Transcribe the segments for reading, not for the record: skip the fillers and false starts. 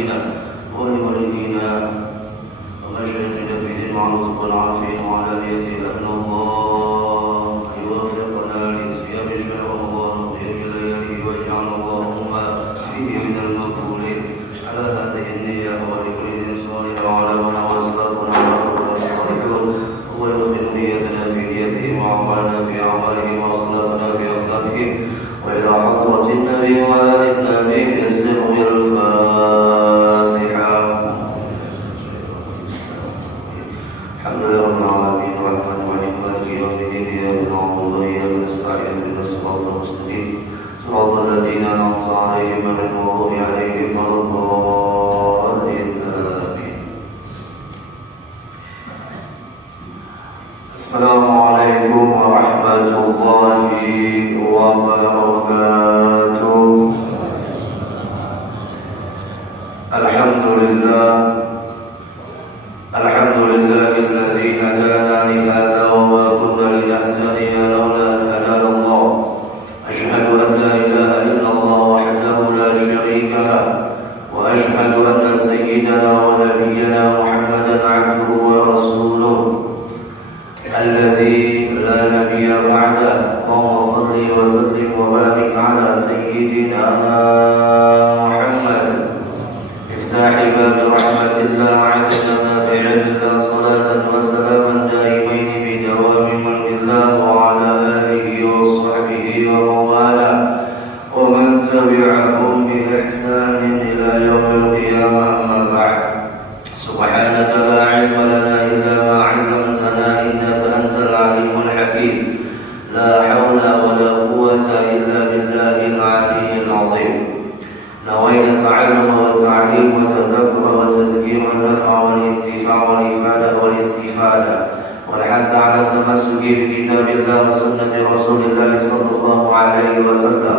لأسلافنا ولوالدينا ومشايخنا في دين معروف والعافية وعلى نيته أن الله يوفقنا لصيام شهر رمضان وقيام لياليه ويجعل اللهم فيه من المقبولين على هذه النية ولكل صالح وعلى من واسبقنا والصالحون ويدخل نيتنا في نيتهم وأعمالنا في أعمالهم وأخلاقنا في أخلاقهم وإلى حضرة النبي وآل النبي يستغفر الفاتحة. الحمد لله رب العالمين الرحمن الرحيم مالك يوم الدين إياك نعبد وإياك نستعين اهدنا الصراط المستقيم صراط الذين أنعمت عليهم غير المغضوب عليهم ولا الضالين آمين. السلام عليكم ورحمة الله وبركاته. الحمد لله الذي هدانا لهذا وما كنا لنهتدي لولا أن هدانا الله. أشهد أن لا إله إلا الله وحده لا شريك له وأشهد أن سيدنا ونبينا محمدا عبده ورسوله الذي لا نبي بعده. اللهم صل وسلم وبارك على سيدنا محمد مفتاح باب رحمة الله عدد ما في علم الله صلاة وسلاما دائمين بدوام ملك الله وعلى آله وصحبه ومن والاه ومن تبعهم بإحسان إلى يوم القيامة. أما بعد سبحانك لا علم لنا إلا ما علمتنا إنك أنت العليم الحكيم. لا حول ولا قوة إلا بالله العلي العظيم. نويت التعلم والتعليم والتذكر والتذكير والنفع والانتفاع والإفادة والاستفادة والحث على التمسك بكتاب الله وسنة رسول الله صلى الله عليه وسلم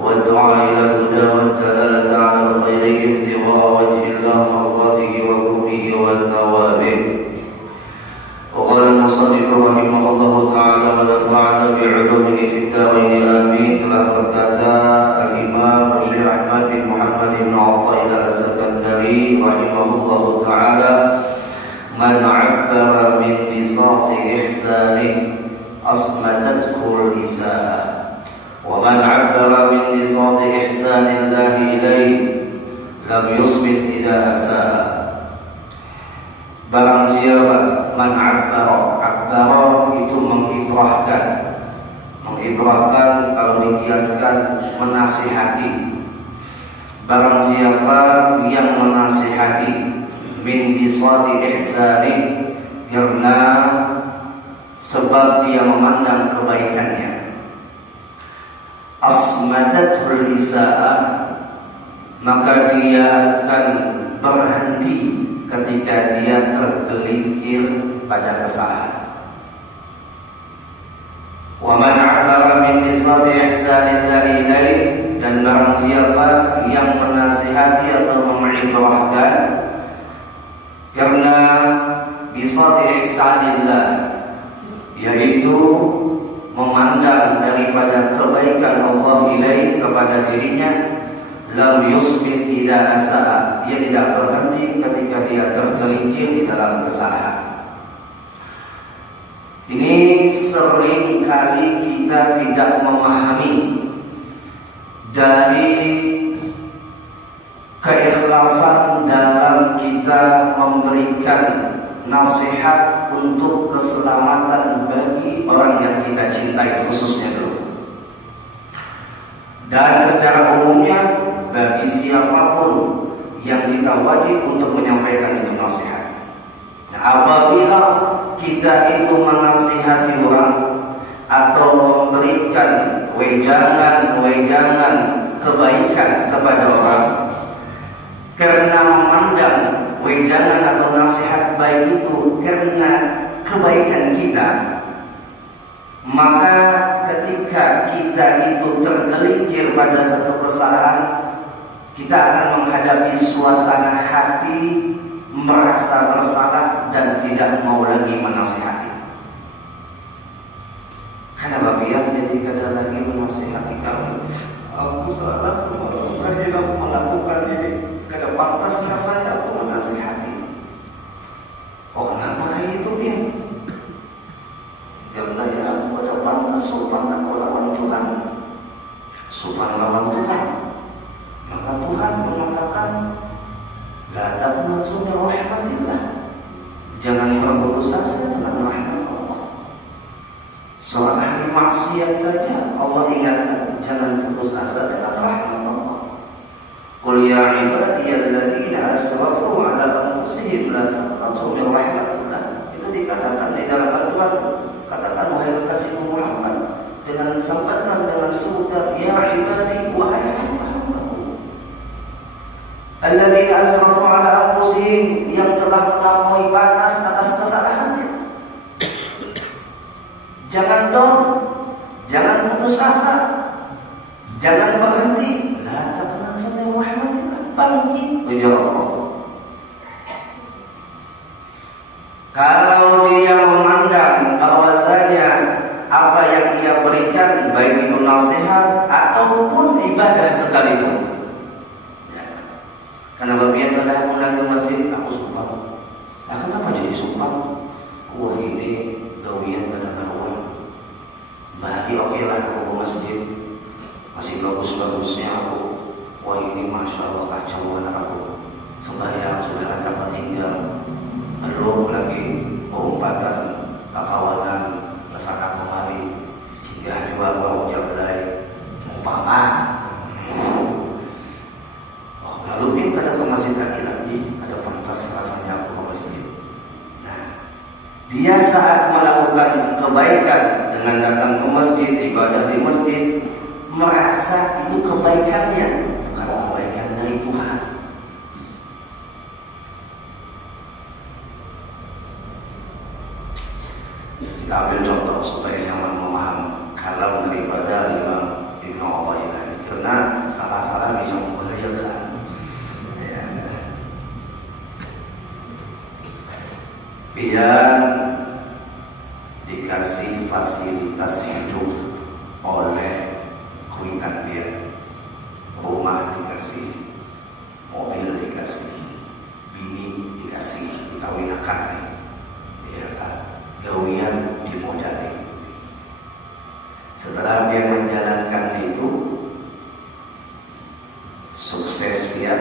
والدعاء إلى الهدى والدلالة على الخير ابتغاء وجه الله مرضاته وقربه وثوابه. وقال المصنف رحمه الله تعالى ونفعنا بعلومه في الدارين آمين. telah berkata Al-Imam Syekh Ahmad bin Muhammad bin Athaillah As-Sakandari rahimahullah ta'ala, man 'abbara min bisati ihsanih asmatatkul isaah wa man 'abbara min bisati ihsanillahi ilayhi lam yusbih ila asaah. Barang siapa man 'abbara itu mengibrahkan kalau dikiaskan menasihati. Barang siapa yang menasihati min bisati ihsani karena sebab dia memandang kebaikannya, asmatatul isaa'ah maka dia akan berhenti ketika dia tergelincir pada kesalahan. Wa man 'abbara min bisati ihsanillahi ilaih, dan barang siapa yang menasihati atau mengibrahkan karena bisati ihsanillah, yaitu memandang daripada kebaikan Allah ilaih kepada dirinya, lam yusbih ila asa'a, dia tidak berhenti ketika dia tergelincir di dalam kesalahan. Ini sering kali kita tidak memahami dari keikhlasan dalam kita memberikan nasihat untuk keselamatan bagi orang yang kita cintai khususnya dulu. Dan secara umumnya bagi siapapun yang kita wajib untuk menyampaikan itu nasihat. Nah, apabila kita itu menasihati orang atau memberikan wejangan kebaikan kepada orang karena memandang wejangan atau nasihat baik itu karena kebaikan kita, maka ketika kita itu tergelincir pada satu kesalahan, kita akan menghadapi suasana hati merasa bersalah dan tidak mau lagi menasihati. Karena Bapak yang jadi kadang lagi menasihati kami, aku salah, aku melakukan ini, kadang pantas rasanya aku menasihati. Oh, kenapa kayak itu dia? Karena ya aku ada pantas sopan aku lawan Tuhan. Sopan lawan Tuhan. Maka Tuhan mengatakan, la taqnatu min rahmatillah. Jangan berputus asa dengan rahmat Allah. Seorang ahli maksiat saja Allah ingatkan, jangan putus asa dengan rahmat Allah. Qul ya ibadiyalladzina asrafu ala anfusihim la taqnatu min rahmatillah. Itu dikatakan di dalam Al-Qur'an. Katakan wahai kekasihku Muhammad dengan sambatan, dengan sebutan ya ibadi, wahai hamba-hambaku alladzina asrafu ala anfusihim, yang telah melampaui batas atas kesalahannya. Jangan down, jangan putus asa, jangan berhenti. La taqnatu min rahmatillah, bangkit kepada Allah. Kalau dia memandang bahwasanya apa yang ia berikan, baik itu nasihat ataupun ibadah sekalipun, ya. Karena bagian pada aku lagi masjid, aku sumpah. Nah, kenapa jadi sumpah? Wah, ini gawian pada kawan. Bagi oke lah aku ke masjid, masih bagus-bagusnya aku. Wah, ini masya Allah kacau anak aku. Sembahyang sudah dapat tinggal. Belum lagi pengumpatan, kawanan, kesana kemari, sehingga juga baru jablay, umpama. Oh, lalu dia kada ke masjid lagi, ada pantas rasanya aku ke masjid. Nah, dia saat melakukan kebaikan dengan datang ke masjid, ibadah di masjid, merasa itu kebaikannya, bukan kebaikan dari Tuhan. Kita ambil contoh supaya nyaman memaham kalam daripada Imam Ibnu Athaillah ini, karena salah-salah bisa membahayakan. Ya. Biar dikasih fasilitas hidup oleh kuitan dia, rumah dikasih, mobil dikasih, bini dikasih, dikawinakan, ya kan? Gawian dimodali. Setelah dia menjalankan itu, sukses dia,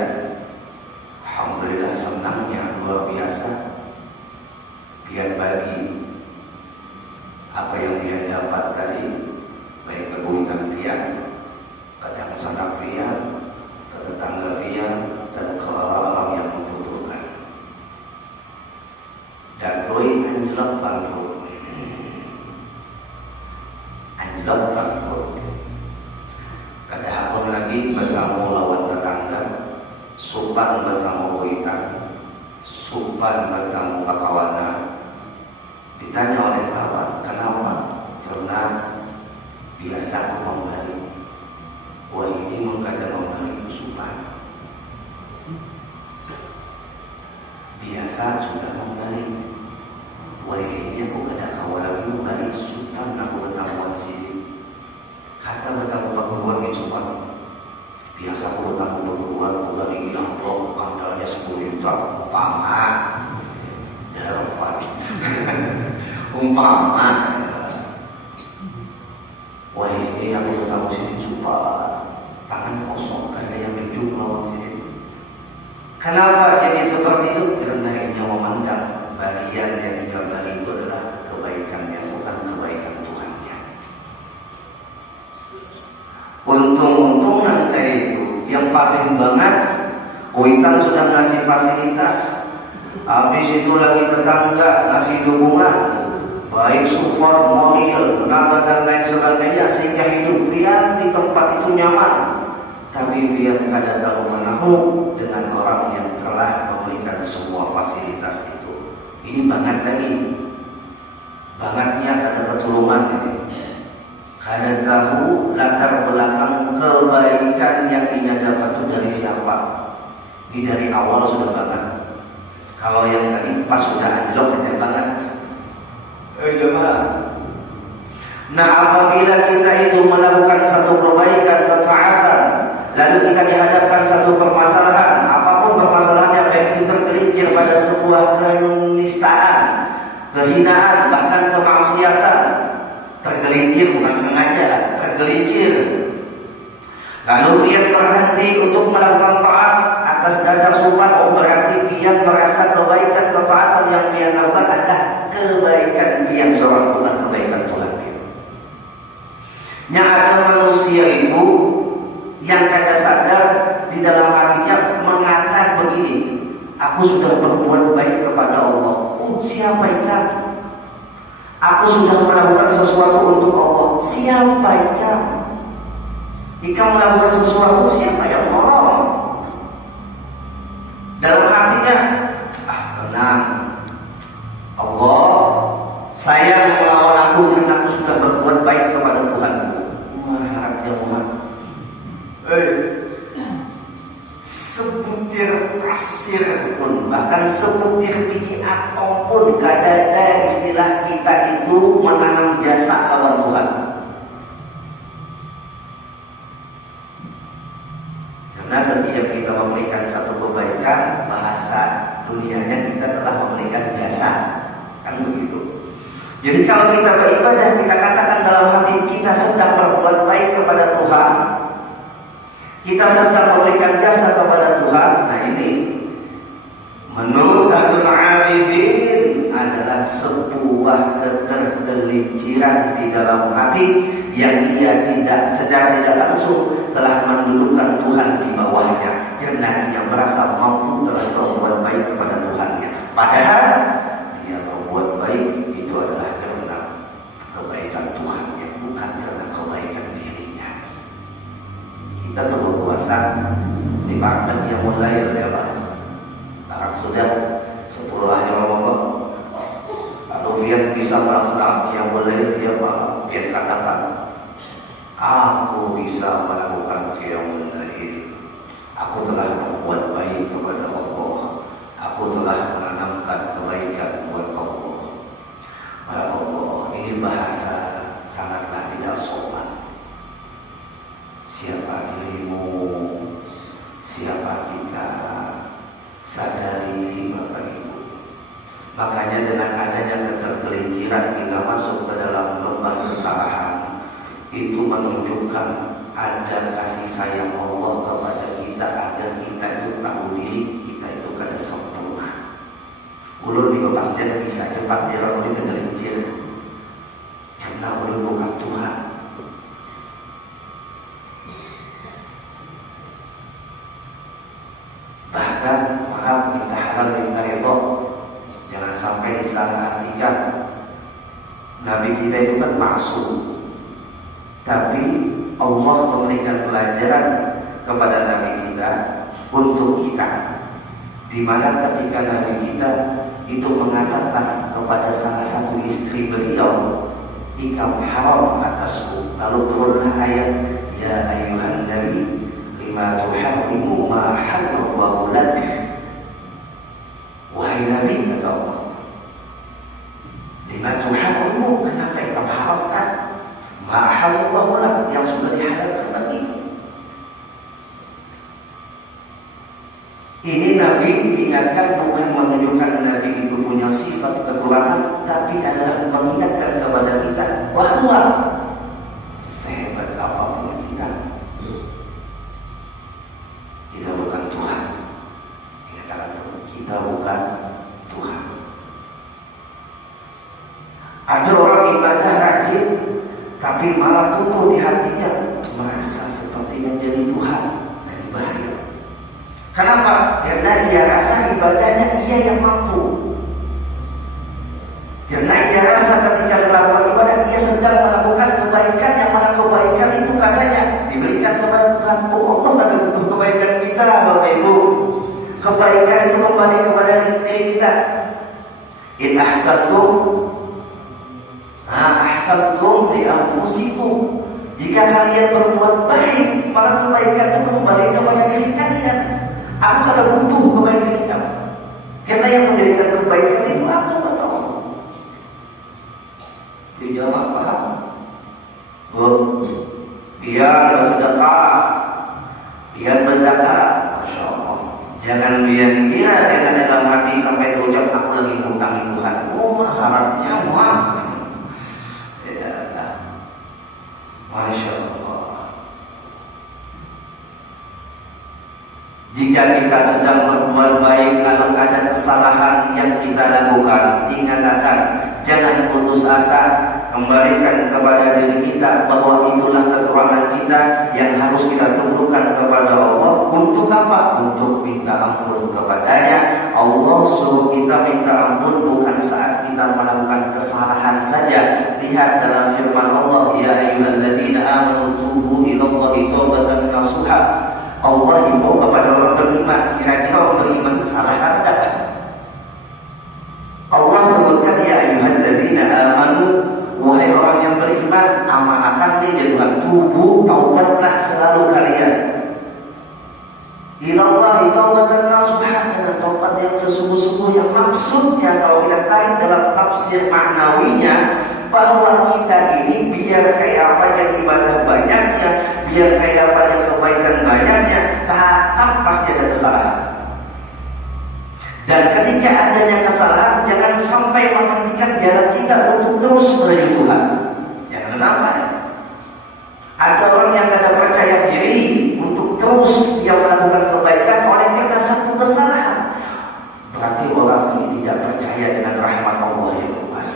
alhamdulillah senangnya luar biasa. Dia bagi apa yang dia dapat tadi, baik kegawian dia, kadang sanak dia, ke tetangga dia, dan ke orang-orang yang membutuhkan. Dan doi anjlok bangkrut, anjlok bangkrut. Kadang lagi bertamu lawan tetangga, sopan bertamu kuitan, sopan bertamu kawanan. Ditanya oleh kawan, kenapa? Karena biasa memberi. Wah, ini mengkadang memberi sopan. Biasa sudah memberi. Wah, ini aku ada kawalan memberi sopan, aku bertamu sini. Hatta bertamu perguruan itu sopan. Biasa aku bertamu perguruan, aku bagi Allah, kandalnya 10 juta, umpama. Dapat. Umpama. Wah, ini aku bertamu sini sopan. Tangan kosong, ada yang menjuk lawan sini. Kenapa jadi seperti itu? Karena hanya memandang bagian yang dia bagi itu adalah kebaikannya, bukan kebaikan Tuhannya. Untung-untungan kayak itu, yang paling banget, kuitan sudah ngasih fasilitas, habis itu lagi tetangga ngasih dukungan, baik support, mobil, tenaga dan lain sebagainya, sehingga hidup dia di tempat itu nyaman. Tapi dia kada tahu menahu dengan orang yang telah memberikan semua fasilitas itu. Ini banget lagi, bangetnya ada ketulungan ini. Kada tahu latar belakang kebaikan yang ia dapat itu dari siapa. Ini dari awal sudah banget. Kalau yang tadi pas sudah anjlok hanya banget. Jemaah. Nah, apabila kita itu melakukan satu kebaikan, ketaatan, lalu kita dihadapkan satu permasalahan, apapun permasalahannya, baik itu tergelincir pada sebuah kenistaan, kehinaan, bahkan kemaksiatan. Tergelincir bukan sengaja, tergelincir. Lalu dia berhenti untuk melakukan taat atas dasar sumpah, berarti dia merasa kebaikan ketaatan yang dia lakukan adalah kebaikan dia seorang, bukan kebaikan Tuhan dia. Yang ada manusia itu yang kada sadar di dalam hatinya mengatakan begini, aku sudah berbuat baik kepada Allah. Oh, siapa ikan? Aku sudah melakukan sesuatu untuk Allah. Siapa ikan? Jika melakukan sesuatu, siapa yang menolong? Dalam hatinya, tenang, Allah sayang melawan aku karena aku sudah berbuat baik kepada Tuhanku. Harapnya Tuhan, sebutir pasir pun, bahkan sebutir biji atom pun, kada ada istilah kita itu menanam jasa lawan Tuhan. Karena setiap kita memberikan satu kebaikan, bahasa dunianya kita telah memberikan jasa, kan begitu. Jadi kalau kita beribadah, kita katakan dalam hati kita sedang berbuat baik kepada Tuhan, kita sedang memberikan jasa kepada Tuhan. Nah ini menurut Ahlul Arifin adalah sebuah ketergelinciran di dalam hati yang ia secara tidak langsung telah mendudukkan Tuhan di bawahnya, karena ia merasa mampu telah berbuat baik kepada Tuhannya. Padahal dia berbuat baik itu adalah karena kebaikan Tuhannya, bukan karena kebaikan dirinya. Kita tuh berpuasa di Baghdad yang mulai ya Pak. Sudah 10 hari Ramadan, lalu dia bisa melaksanakan yang mulai dia Pak, dia katakan, aku bisa melakukan qiyamul lail. Aku telah berbuat baik kepada Allah. Aku telah menanamkan kebaikan buat Allah. Ya Allah, ini bahasa sangatlah tidak sopan. Siapa dirimu? Siapa kita? Sadari Bapak Ibu. Makanya dengan adanya ketergelinciran kita masuk ke dalam lembah kesalahan, itu menunjukkan ada kasih sayang Allah kepada kita, agar kita itu tahu diri kita itu kada sempurna. Ulun di bawahnya bisa cepat dia di tergelincir karena ulun bukan Tuhan. Bahkan maaf, minta halal minta ridho, jangan sampai disalahartikan. Nabi kita itu kan maksum, tapi Allah memberikan pelajaran kepada Nabi kita untuk kita, di mana ketika Nabi kita itu mengatakan kepada salah satu istri beliau, ikam haram atasku, lalu turunlah ayat, ya ayuhan nabi lima tuharrimu ma halallahu lak. Wahai Nabi, kata Allah, lima tuharrimu, kenapa ikam haramkan ma halallahu lak, yang sudah dihalalkan bagimu. Ini Nabi diingatkan bukan menunjukkan Nabi itu punya sifat kekurangan, tapi adalah mengingatkan kepada kita bahwa sehebat apapun kita bukan Tuhan. Ingatkan, kita bukan Tuhan. Ada orang ibadah rajin, tapi malah tumbuh di hatinya merasa seperti menjadi Tuhan, dan bahaya. Kenapa? Karena ia rasa ibadahnya ia yang mampu. Karena ia rasa ketika melakukan ibadah ia sedang melakukan kebaikan, yang mana kebaikan itu katanya diberikan kepada Tuhan. Oh, Allah ada butuh kebaikan kita, Bapak Ibu. Kebaikan itu kembali kepada diri kita. In ahsantum, ahsantum li anfusikum. Jika kalian berbuat baik, maka kebaikan itu kembali kepada diri kalian. Aku kada butuh kebaikan kamu, karena yang menjadikan kebaikan itu aku, kata Allah. Di jamaah paham? Biar bersedekah, biar berzakat, Masya Allah. Jangan kira dalam hati sampai terucap aku lagi mengutangi Tuhan. Oh, harapnya mah. Ya, Masya Allah. Jika kita sedang berbuat baik lalu ada kesalahan yang kita lakukan, ingatkan, jangan putus asa. Kembalikan kepada diri kita bahwa itulah kekurangan kita yang harus kita tundukkan kepada Allah. Untuk apa? Untuk minta ampun kepadanya. Allah suruh kita minta ampun bukan saat kita melakukan kesalahan saja. Lihat dalam firman Allah, ya ayyuhalladzina amanu tubu ilallahi taubatan nasuha. Allah himbau kepada orang beriman. Kira-kira orang beriman salah ada kan? Allah sebutkan ya ayyuhalladzina amanu, wahai orang yang beriman, amalkan dia Tuhan, tubuh, taubatlah selalu kalian. Ilallahi taubatan nasuha, dengan taubat yang sesungguh-sungguhnya. Maksudnya kalau kita tarik dalam tafsir maknawinya, bahwa kita ini biar kayak apa aja ibadah banyaknya, biar kayak apa aja kebaikan banyaknya, tetap pasti ada kesalahan. Dan ketika adanya kesalahan, jangan sampai menghentikan jalan kita untuk terus menuju Tuhan. Jangan sampai. Ada orang yang ada percaya diri untuk terus dia melakukan kebaikan oleh karena satu kesalahan. Berarti orang ini tidak percaya dengan rahmat Allah yang luas.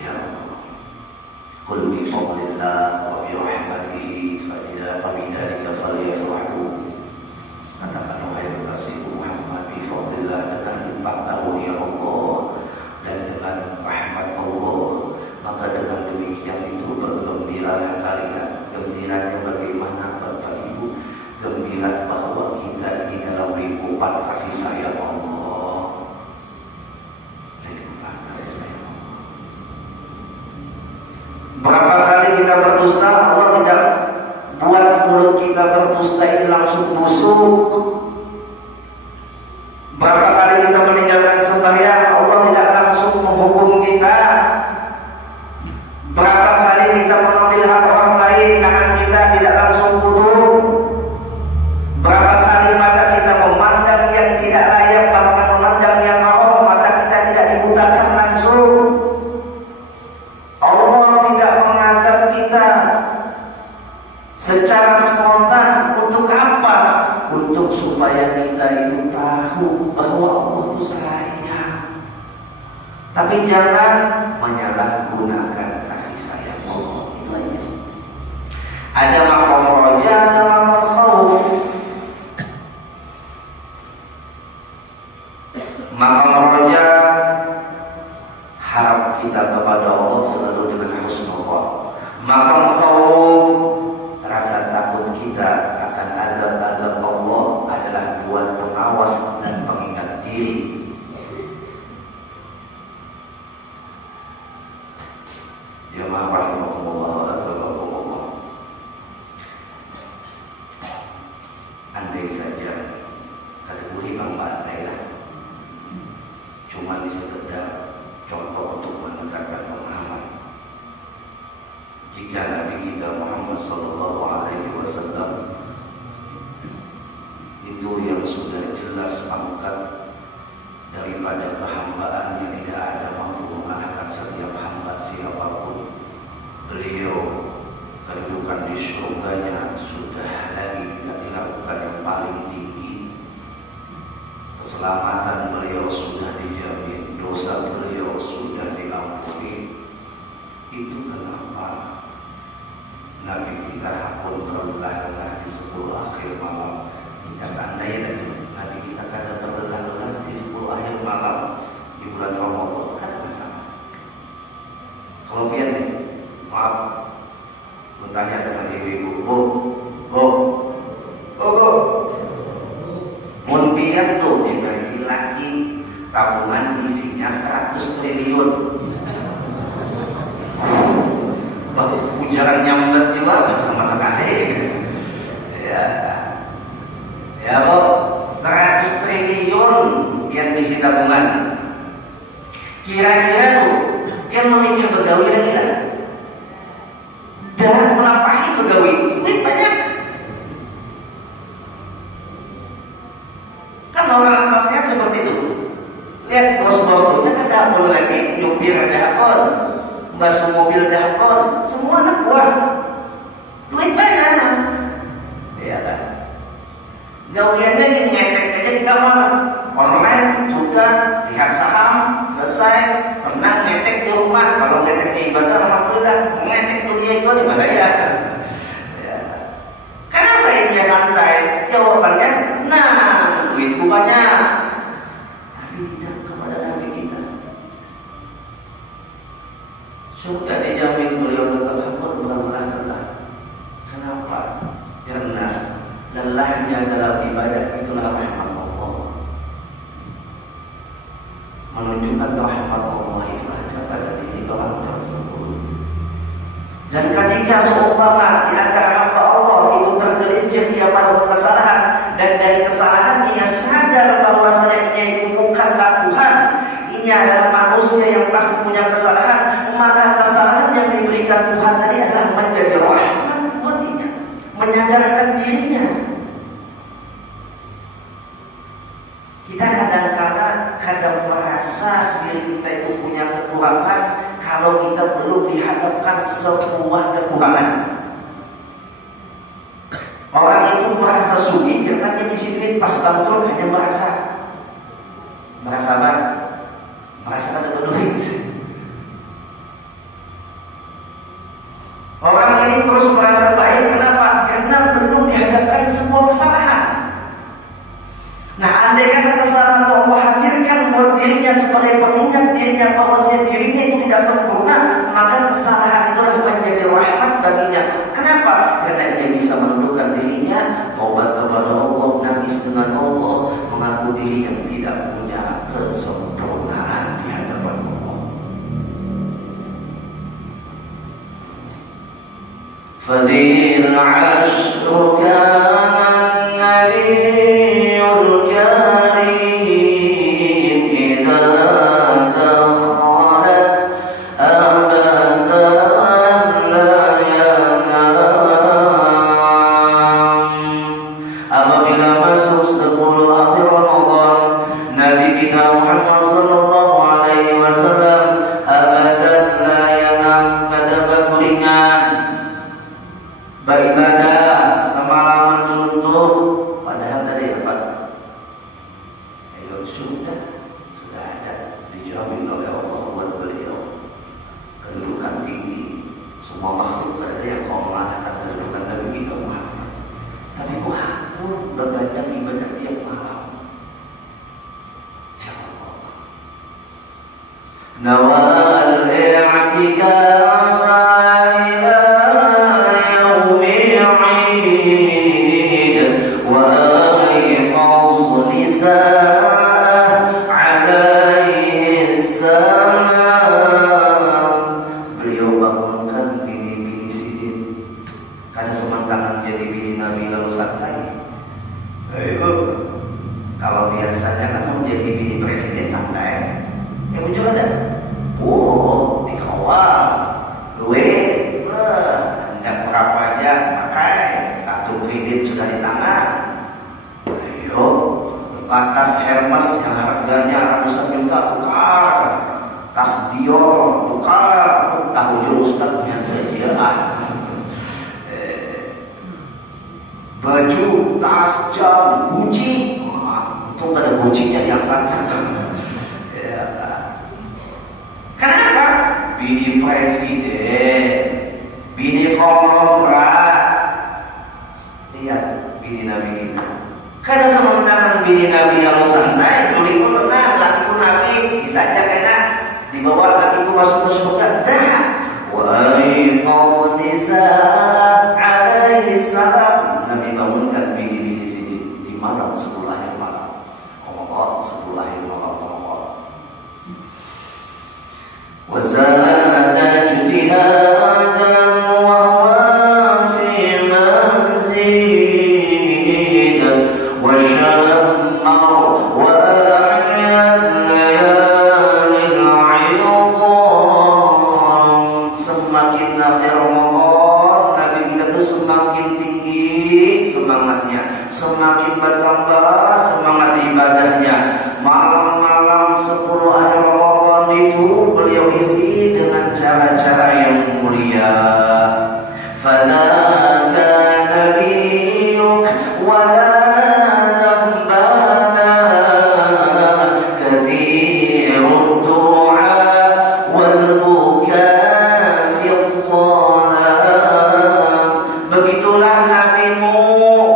Ya Allah. Qul bi fadlillah wa bi rahmatihi fa bidzalika falyafrahu. Katakan wahai kekasihku Muhammad, bi fadlillah, dengan limpah karunia Allah dan dengan rahmat Allah, maka dengan demikian itu bergembiralah kalian. Gembiranya bagaimana Bapak Ibu? Gembira bahwa kita ini dalam lingkupan kasih sayang Allah. Lingkupan kasih sayang Allah. Berapa kali kita berdusta, Allah tidak buat mulut kita berdusta ini langsung busuk. Berapa kali kita meninggalkan sembahyang, Allah tidak langsung menghukum kita. Berapa kali kita mengambil hak orang lain, tangan kita tidak langsung putus. Berapa kali mata kita memandang yang tidak layak, bahkan memandang yang haram, mata kita tidak dibutakan langsung. Allah tidak mengadab kita secara spontan. Untuk apa? Untuk supaya kita itu tahu bahwa Allah itu sayang. Tapi jangan menyalahgunakan kasih sayang Allah. Itu aja. Ada maqam raja, ada maqam khauf. Maqam raja, harap kita kepada Allah selalu dengan husnul dzan. Maqam khauf, rasa takut kita akan azab-azab Allah adalah buat pengawas dan pengingat diri. Ya rahimahullah, rahimahullah. Andai saja kategori pandailah cuma sekedar contoh untuk mendekatkan pemahaman. Jika Nabi kita Muhammad sallallahu alaihi wasallam itu yang sudah jelas pangkat daripada kehambaan yang tidak ada mampu mengalahkan setiap hamba siapapun. Beliau kedudukan di surganya sudah lagi tidak dilakukan yang paling tinggi. Keselamatan beliau sudah dijamin, dosa beliau sudah diampuni. Itu kenapa Nabi kita pun berlelah-lelah di 10 akhir malam. Jika seandainya tadi Nabi kita kadang berlelah-lelah di 10 akhir malam di bulan Ramadan, kan masalah. Kalau biar nih, maaf, bertanya dengan ibu-ibu, Bu, mun biar tuh diberi lagi tabungan isinya 100 triliun. Ujaran nyambat juga bersama sekali. Ya Bu, 100 triliun yang isi tabungan. Kira-kira tuh yang memikir begawi kira-kira, dan melampaui begawi, duit banyak. nyupir dahkon, basuh mobil dahkon, semua anak buah. Duit banyak. Ya kan? Gawiannya ini ngetek aja di kamar. Online juga lihat saham, selesai, tenang ngetek di rumah. Kalau ngeteknya ibadah, alhamdulillah. Ngetek dunia itu dibayar. Ya. Kenapa ini santai? Jawabannya, nah, duitku banyak. Tapi tidak kepada Nabi kita. Surga dijamin beliau tetap berlelah-lelah. Kenapa? Karena lelahnya dalam ibadah itulah rahmat Allah. Menunjukkan rahmat Allah itu ada pada diri orang tersebut. Dan ketika seumpama di antara hamba Allah itu tergelincir dia pada kesalahan, dan dari kesalahan ia sadar bahwasanya ia itu bukanlah Tuhan, ini adalah manusia yang pasti punya kesalahan, maka kesalahan yang diberikan Tuhan tadi adalah menjadi rahmat buat dia, menyadarkan dirinya. Kita kadang merasa diri kita itu punya kekurangan kalau kita belum dihadapkan sebuah kekurangan. Orang itu merasa sugih karena dia disiplin, pas bangkrut hanya merasa apa? Merasa ada duit. Orang ini terus merasa baik, kenapa? Karena belum dihadapkan sebuah kesalahan. Nah, andai kata kesalahan itu Allah hadirkan buat dirinya sebagai pengingat dirinya bahwasanya dirinya itu tidak sempurna, maka kesalahan itulah menjadi rahmat baginya. Kenapa? Karena dia bisa menundukkan dirinya, taubat kepada Allah, nangis dengan Allah, mengaku diri yang tidak punya kesempurnaan di hadapan Allah. Fadhil ashru kana nabi beribadah semalaman suntuk, padahal tadi apa? Ayo sudah ada dijamin oleh Allah buat beliau kedudukan tinggi. Semua makhluk ada yang kau mengatakan kedudukan Nabi kita Muhammad. Tapi walaupun begadang ibadah tiap malam, ya Allah. Nawal i'tikaf tas Hermes yang harganya ratusan juta tukar, tas Dior tukar, tahu Ustaz punya saja. Baju, tas, jam, Gucci, itu ada Gucci-nya diangkat. Kenapa? Bini presiden, bini konglomerat, lihat bini Nabi kita. Karena sementara bini Nabi yang santai, dulu pun tenang, laki pun Nabi bisa aja kena dibawa laki pun masuk ke surga. Dah, wa'aiqaz nisa alaihi salam. Nabi bangunkan bini-bini sini di malam sebelum akhir malam. Allah sebelum akhir malam. Wazada ijtihadan wa fi manzil semakin akhir Ramadan, Nabi kita tuh semakin tinggi semangatnya, semakin bertambah semangat ibadahnya. Malam-malam 10 akhir Ramadan itu beliau cara-cara yang mulia. Fadzaka nabiyyuk wa la dhanbana katsirud du'a wal buka fi dhalam. Begitulah nabimu,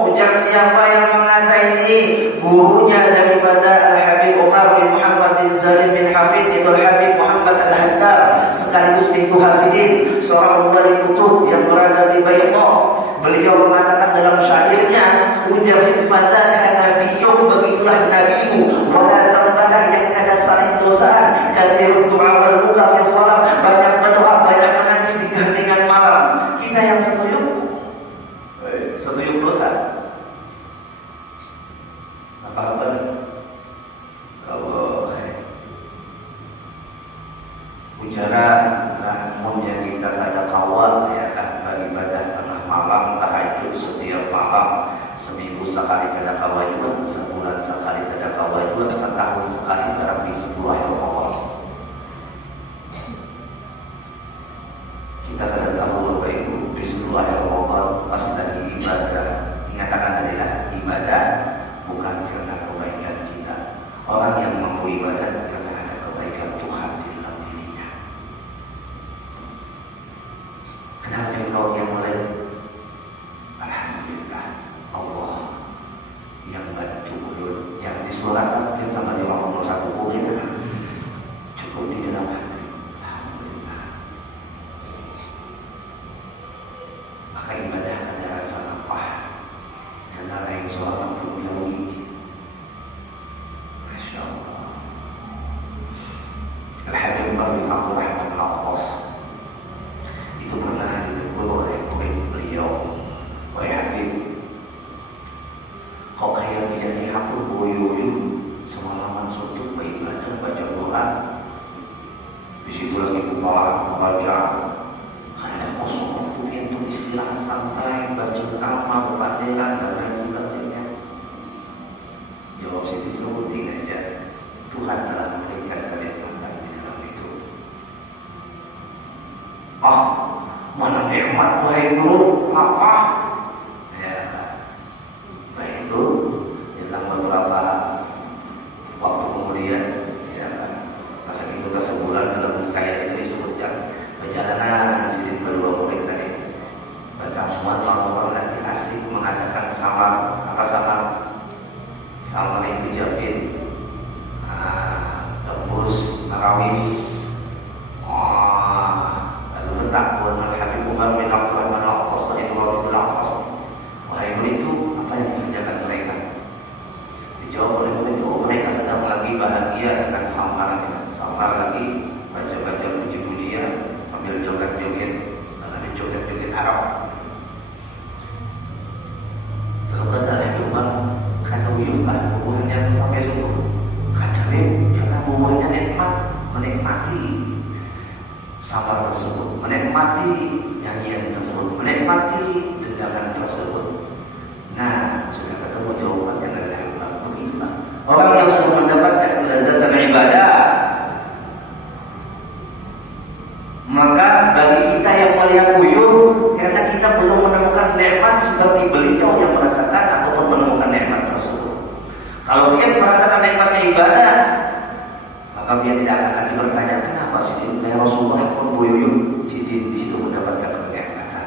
ujar siapa yang mengata ini, gurunya daripada Al-Habib Umar bin Muhammad bin Zalim bin Hafid, itu Al-Habib Muhammad Al-Haddad, sekaligus Minggu Hasidin, seorang wali kutub yang berada di Bayqa. Beliau mengatakan dalam syairnya, ujar sifadzaka nabiyyuk, begitulah nabimu, wala tambalah yang kada saling dosaan, katsirud du'a wal buka fi shalah, banyak berdoa, banyak menangis di keheningan malam. Kita yang setuyuk dosa. Apa-apa Allah ujaran, namun yang kita ada kawal ya kan, beribadah tengah malam, tahajud setiap malam, seminggu sekali kada kawal juga, sebulan sekali kada kawal juga, setahun sekali barang di 10 Ramadan. Kita kada tahu Bapak Ibu, di 10 Ramadan pas lagi ibadah. Ingatakan tadi lah, ibadah bukan karena kebaikan kita. Orang yang mampu ibadah karena ada kebaikan Tuhan di dalam dirinya. Kenapa dia mulai? Alhamdulillah, Allah yang bantu ulun. Jangan disuarakan mungkin sama dia ngomong satu poin, cukup di dalam hati. Alhamdulillah. Maka ibadah ada rasa apa? Karena lain seorang duniawi. Masya Allah. Al-Habib Umar bin Abdurrahman Al-Attas itu pernah ditegur oleh murid beliau, wahai Habib, kok kayak begini aku boyo-boyo semalaman suntuk beribadah, baca Quran, di situ lagi membaca, kan ada kosong waktu untuk istirahat santai, baca amal, berpandangan dan lain sebagainya. Jawab Siti sebutin aja, Tuhan telah memberikan kenikmatan di dalam itu. Mana nikmat wahai guru, apa? Ya, baik itu dalam beberapa waktu kemudian, ya, pas itu sebulan dalam kayak itu disebutkan perjalanan Sidin kedua murid tadi. Pertemuan orang lagi asik mengadakan samar, apa samar? Samar itu Japin, tembus, Arawis. Lalu letak buat Habib Umar bin Abdurrahman Al-Attas radhiyallahu anhu. Wahai murid itu, apa yang dikerjakan mereka? Dijawab oleh murid itu, mereka sedang lagi bahagia dengan samar lagi, baca-baca puji-pujian sambil joget-joget, ada joget-joget Arab. Kalau kata Habib Umar, kata uyuhlah bubuhannya itu sampai subuh. Kata Habib, karena bubuhannya nikmat, menikmati samar tersebut, menikmati nyanyian tersebut, menikmati dendakan tersebut. Nah, sudah ketemu jawabannya dari Habib Umar. Begitulah orang yang sudah mendapatkan kelezatan ibadah, maka bagi kita yang melihat uyuh karena kita belum menemukan nikmat seperti beliau yang merasakan ataupun menemukan nikmat tersebut. Kalau dia merasakan nikmatnya ibadah, maka dia tidak akan lagi bertanya kenapa Sidin ya Rasulullah pun buyuyuh, Sidin di situ mendapatkan kenikmatan.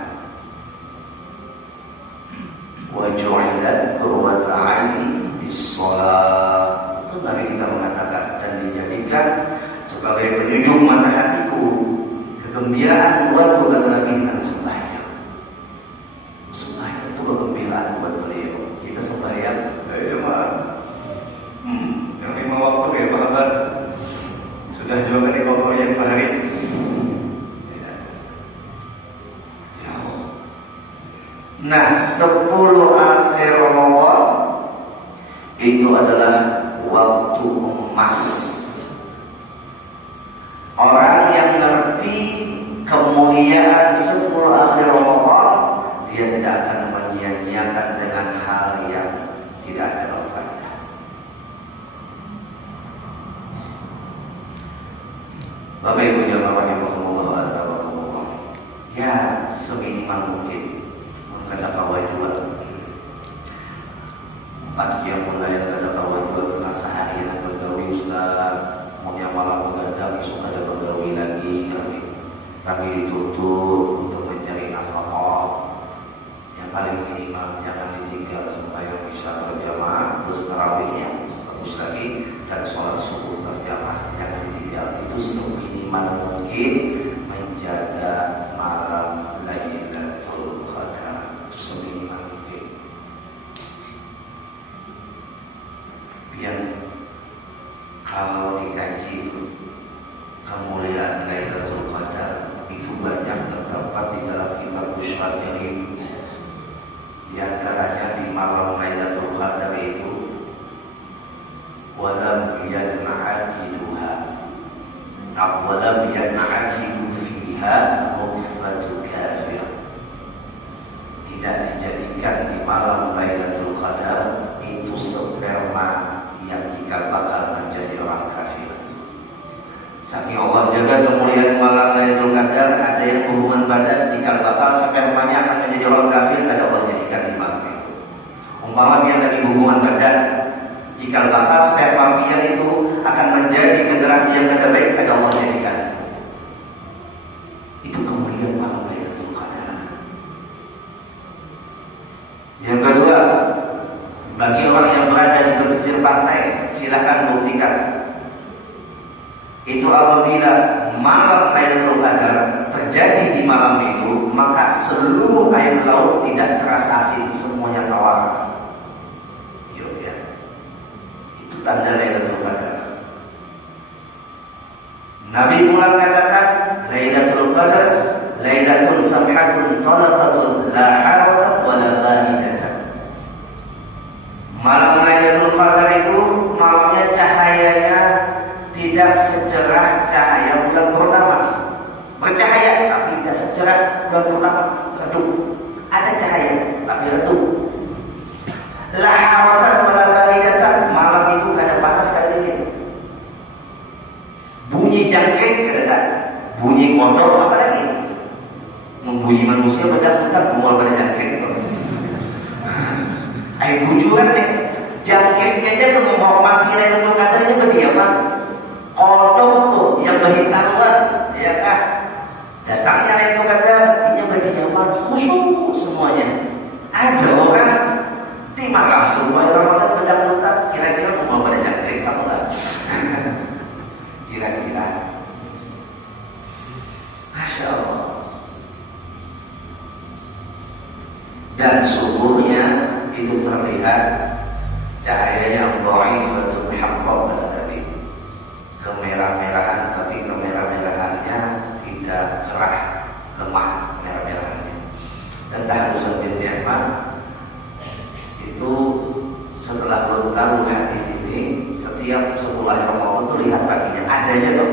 Wa ju'ilat qurratu 'aini bis-shalah. Itu Nabi kita mengatakan, dan dijadikan sebagai penyejuk mata hatiku, kegembiraan buatku, kata Nabi, dengan sembahyang. Sembahyang itu kegembiraan buat beliau. Kita sembahyang, yang 5 waktu ya Pak Abad. Sudah juga di waktu yang hari. Nah, 10 akhir Ramadan itu adalah waktu emas. Orang yang ngerti kemuliaan 10 akhir Ramadan, dia tidak akan menyia-nyiakan dengan hal yang tidak ada manfaatnya. Bapak Ibu jamaah rahimakumullah, Ya seminimal mungkin kada kawajua 4 jam mulai kada kawajua karena seharian bergawi Ustaz maunya malam begadang besok kada bergawi lagi kami dituntut untuk mencari nafkah yang paling minimal jangan ditinggal sembahyang isya berjamaah plus tarawihnya bagus lagi dan sholat subuh berjamaah jangan ditinggal itu seminimal mungkin menjaga malam Lailatul Qadar seminimal mungkin. Biar kalau dikaji itu kemuliaan Lailatul Qadar itu banyak terdapat di dalam kitab Syar'i. Di antaranya di malam Lailatul Qadar itu walam yan'aqiduha walam yan'aqidu fiha mughfatu kafir. Tidak dijadikan di malam Lailatul Qadar itu sperma yang cikal bakal menjadi orang kafir. Saking Allah jaga kemuliaan malam Lailatul Qadar, ada yang hubungan badan cikal bakal spermanya akan menjadi orang kafir, kada Allah jadikan di malam itu. Umpama biar lagi hubungan badan cikal bakal sperma pian itu akan menjadi generasi yang kada baik, kada Allah jadikan. Itu kemuliaan malam Lailatul Qadar. Yang kedua, bagi orang yang berada di pesisir pantai, silakan buktikan. Itu apabila malam Lailatul Qadar terjadi di malam itu, maka seluruh air laut tidak terasa asin, semuanya tawar. Itu tanda Lailatul Qadar. Nabi pula katakan Lailatul Qadar Lailatul samhatun talaqatun la haratun wa la baridatan. Malam Lailatul Qadar itu malamnya cahayanya tidak secerah cahaya bulan purnama. Bercahaya tapi tidak secerah bulan purnama, redup. Ada cahaya tapi redup. La haratun wa la baridatan. Malam itu kada panas kada dingin. Bunyi jangkrik kada ada. Bunyi kodok apa lagi? Membunyi manusia bedak-bedak mual pada jangkrik itu. Air bujuran deh. Jangkriknya aja tuh menghormati Lailatul Qadarnya berdiaman. Kodok tuh yang berhitanuan, ya kan? Datangnya Lailatul Qadar, ini berdiaman khusyuk semuanya. Ada orang di malam semua Ramadan bedak-bedak, kira-kira mual pada jangkrik sama lah. Kira-kira. Masya Allah. Dan suhunya itu terlihat cahayanya dhaifatun haqqan kata Nabi. Kemerah-merahan tapi kemerah-merahannya tidak cerah, lemah merah-merahannya. Dan Taharusan bin Ni'man itu setelah belum tahu hadis ini, setiap 10 Ramadan itu lihat paginya ada aja tuh.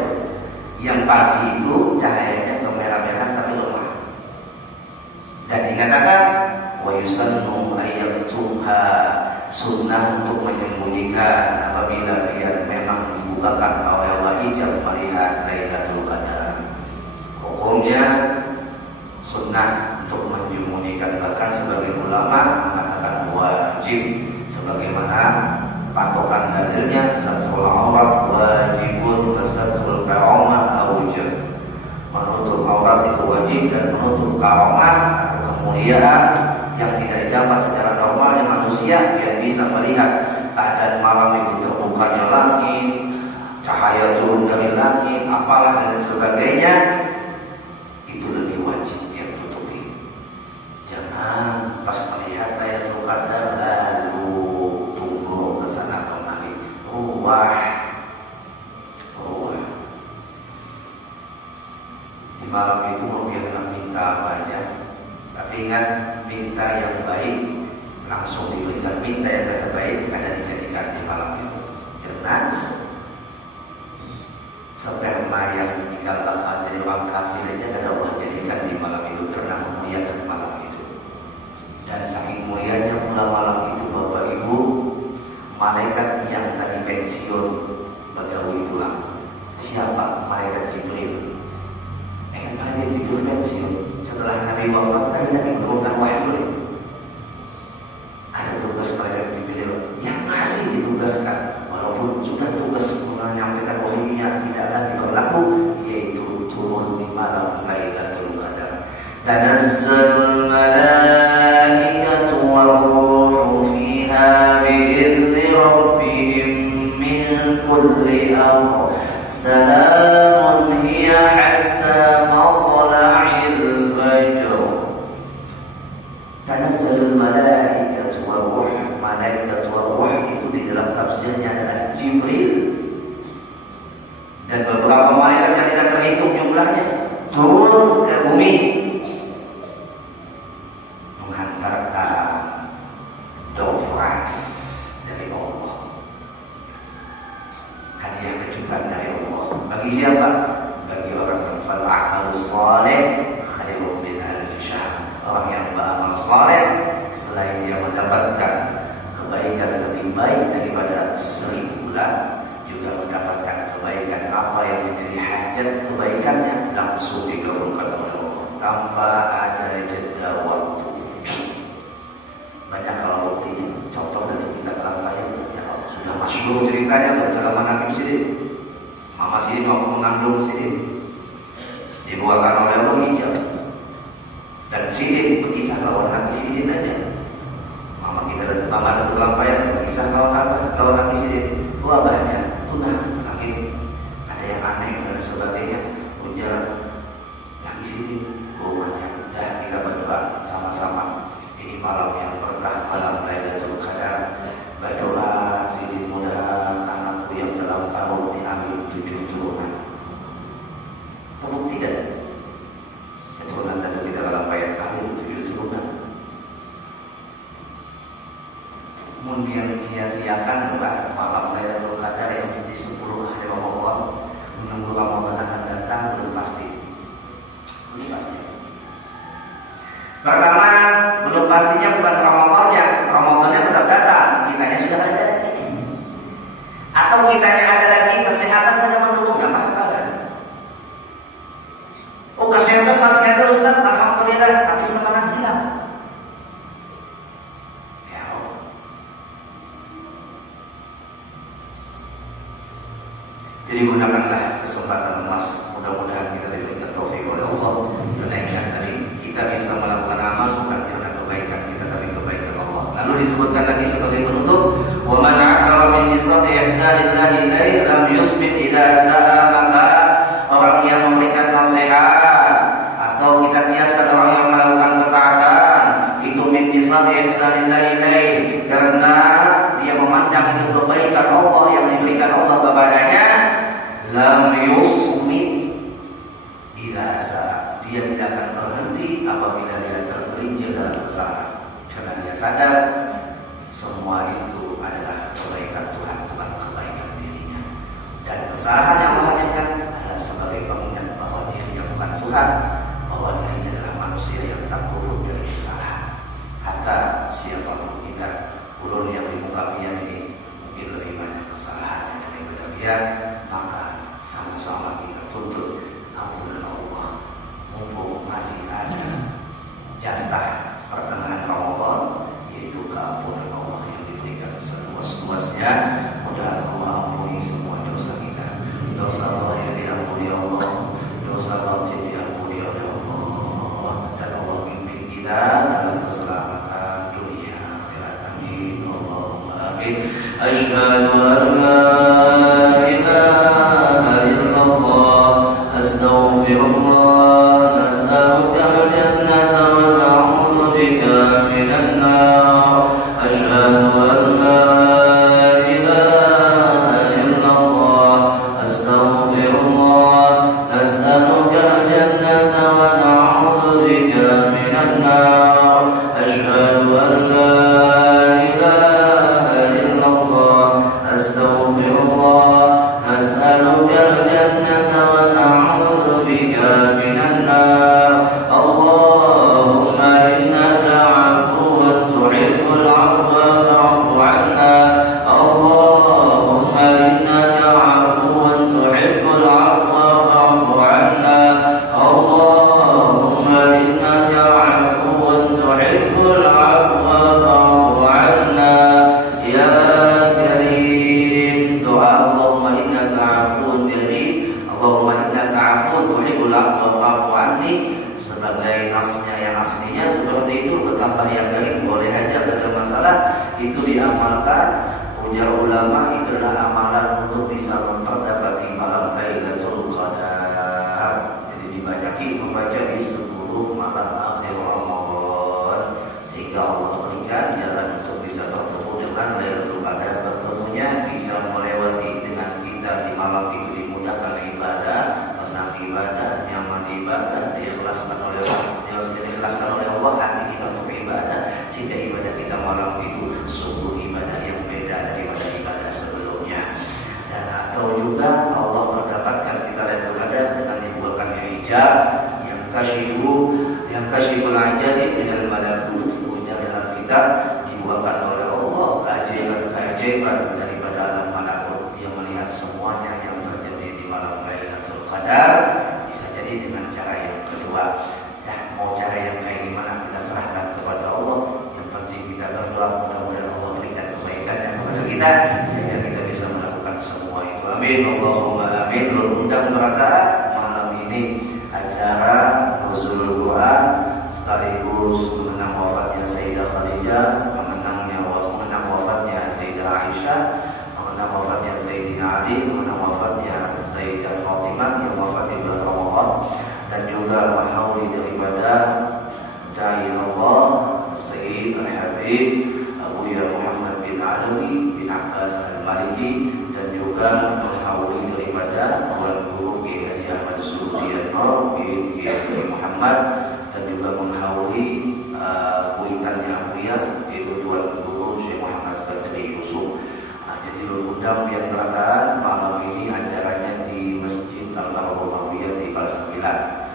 Yang pagi itu cahayanya kemerah-merahan tapi lemah. Dan dikatakan wa yusannu ayyatuha, sunnah untuk menyembunyikan apabila dia memang dibukakan oleh Allah hijab melihat Lailatul Qadar. Hukumnya sunnah untuk menyembunyikan, bahkan sebagai ulama mengatakan wajib, sebagaimana patokan dalilnya satrul aurat wajibun satrul karamah aujab. Menutup aurat itu wajib dan menutup karamah atau kemuliaan yang tidak didapat secara normalnya manusia yang bisa melihat keadaan malam itu, terbukanya langit, cahaya turun dari langit, apalah dan sebagainya, itu lebih wajib yang tutupi. Jangan pas melihat Lailatul Qadar lalu tunggu ke sana kemari, ruah. Di malam itu mau biar minta apa aja, tapi ingat, minta yang baik langsung diberikan, minta yang tidak baik kada dijadikan di malam itu. Karena sperma yang jika bakal jadi orang kafir aja kada Allah jadikan di malam itu karena memuliakan malam itu. Dan saking mulianya pula malam itu, Bapak Ibu, malaikat yang tadi pensiun begawi pulang. Siapa? Malaikat Jibril. Karena dia tidur pensiun setelah Nabi wafat, kan Nabi menurunkan wahyu. Ada tugas pada Jibril yang masih ditugaskan, walaupun sudah tugas menyampaikan wahyunya tidak lagi berlaku, yaitu turun di malam Lailatul Qadar. Tanazzalul malaikatu war-ruhu fiha bi'izni rabbihim min kulli amr. Salamun hiya hatta matla'il fajr. Tanazzalul malaikatu war-ruh. Malaikat war-ruh itu di dalam tafsirnya adalah Jibril dan beberapa malaikat yang tidak terhitung jumlahnya turun ke bumi menghantarkan door prize dari Allah, hadiah kejutan dari Allah. Bagi siapa? Bagi orang yang fal a'malus salih khairun min alfi syahr. Orang yang beramal saleh, selain dia mendapatkan kebaikan lebih baik daripada 1000 bulan, juga mendapatkan kebaikan apa yang menjadi hajat kebaikannya langsung dikabulkan oleh Allah tanpa ada jeda waktu. Banyak kalau buktinya, contoh dari kita Kelambayan ya, sudah masyhur ceritanya dalam Manaqib Sidin. Mama Sidin waktu mengandung Sidin dibuatkan oleh Allah hijab, dan Sidin berkisah lawan laki Sidin aja. Mama kita dan Mama ada Kelambayan berkisah lawan laki Sidin. Wabahnya tunah langit, ada yang aneh dan sebagainya. Ujar laki Sidin, rumahnya dan kita berdoa sama-sama. Ini malam yang berkah, malam Lailatul Qadar. Berdoa Sidin, mudah anakku yang dalam tahun diambil 7 turunan. Terbukti dan keturunan dan kita Kelambayan ambil 7 turunan. Kemudian sia-siakan malam Lailatul Qadar yang di 10 hari Ramadan, menunggu Ramadan akan datang, belum pasti. Pertama, belum pastinya bukan Ramadannya. Ramadannya tetap datang, kitanya sudah ada lagi. Atau kitanya ada lagi, kesehatan tidak mendukung, nggak apa-apa kan? Oh, kesehatan masih ada Ustaz, alhamdulillah, tapi semangat hilang. Jadi gunakanlah kesempatan emas. Mudah-mudahan kita diberikan taufik oleh Allah. Karena ingat tadi, kita bisa melakukan amal bukan karena kebaikan kita, tapi kebaikan Allah. Lalu disebutkan lagi sebagai penutup, wa man 'aqara min nisrati ihsanillahi ilaihi lam yusbih idza sa'a. Maka orang yang memberikan nasihat, atau kita kiaskan orang yang melakukan ketaatan, itu min nisrati ihsanillahi ilaihi, karena dia memandang itu kebaikan Allah yang diberikan Allah kepadanya. Lam yusmit idza sa'a. Dia tidak akan berhenti apabila dia tergelincir dalam kesalahan, karena dia sadar semua itu adalah kebaikan Tuhan, bukan kebaikan dirinya. Dan kesalahan yang melahirkan adalah sebagai pengingat bahwa dirinya bukan Tuhan, bahwa dirinya adalah manusia yang tak luput dari kesalahan. Hatta siapapun kita, ulun yang di muka pian ini mungkin lebih banyak kesalahannya daripada dia, maka sama-sama kita tuntut ampunan Allah. Mumpung masih ada jatah pertengahan Ramadan, yaitu keampunan Allah yang diberikan seluas-luasnya. Mudah Allah ampuni semua dosa kita. Dosa Allah yang diampuni Allah, dosa batin diampuni oleh Allah, dan Allah bimbing kita dalam keselamatan dunia akhirat. Amin. Allahumma amin. Asyhadu an la ilaha illallah, astaghfirullah. نسألك الجنة ونعوذ بك من النار. أشهد أن لا إله إلا الله، أستغفر الله. نسألك الجنة ونعوذ بك من النار. أشهد أن لا إله إلا الله، أستغفر itu diamalkan. Ujar ulama itu adalah amalan untuk bisa mendapati malam Lailatul Qadar. Jadi dibanyaki membaca di 10 malam akhir Ramadan sehingga Allah berikan jalan untuk bisa bertemu dengan Lailatul Qadar. Bertemunya bisa melewati dengan kita di malam itu dimudahkan ibadah, tenang ibadah, nyaman ibadah, diikhlaskan oleh Allah hati kita untuk ibadah sehingga ibadah kita malam itu sungguh ibadah yang beda daripada ibadah sebelumnya. Dan atau juga Allah mendapatkan kita Lailatul Qadar dengan dibukakannya hijab yang kasyiful ajaib minal malakut. Ujar dalam kitab dibukakan oleh Allah keajaiban daripada alam malakut yang melihat semuanya yang terjadi di malam Lailatul Qadar. Bisa jadi dengan cara yang kedua. Mau cara yang kayak gimana kita serahkan kepada Allah. Yang penting kita berdoa mudah-mudahan Allah berikan kebaikannya kepada kita sehingga kita bisa melakukan semua itu. Amin. Allahumma amin. Undang merata malam ini acara nuzulul Quran sekaligus mengenang wafatnya Sayyidah Khadijah, mengenang wafatnya Sayyidah Aisyah, mengenang wafatnya Sayyidina Ali, mengenang wafatnya Sayyidah Fatimah yang wafat di bulan Ramadan, dan juga menghauli daripada Dai Allah Sayyid Al-Habib Abuya Muhammad bin Alawi bin Abbas Al-Maliki, dan juga menghauli daripada Tuan Guru Kiai Haji Ahmad Sudiatno bin Kiai Muhammad, dan juga menghauli kuitannya Abuya yaitu Tuan Guru Syekh Muhammad Qadri Yusuf. Jadi undang yang berataan malam ini acaranya di Masjid Al-Arba'iyah di Palsembilan.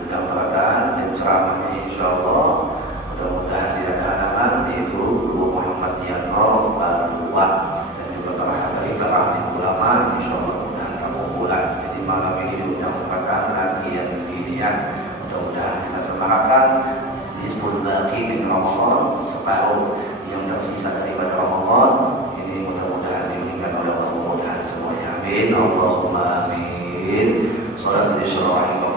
Undang berataan dan ceramahnya insyaallah mudah-mudahan tidak ada halangan, yaitu Guru Muhammad Yanro Balua dan juga para habaib para ulama insyaallah mudah-mudahan kamu bulan. Jadi malam ini diundang berataan lagi yang pilihan. Mudah-mudahan kita semangatkan nisbul baqi min Ramadan, separuh yang tersisa daripada Ramadan ini mudah-mudahan diberikan oleh Allah, mudah-mudahan semuanya. Amin. Allahumma amin. Salatu lillahi wa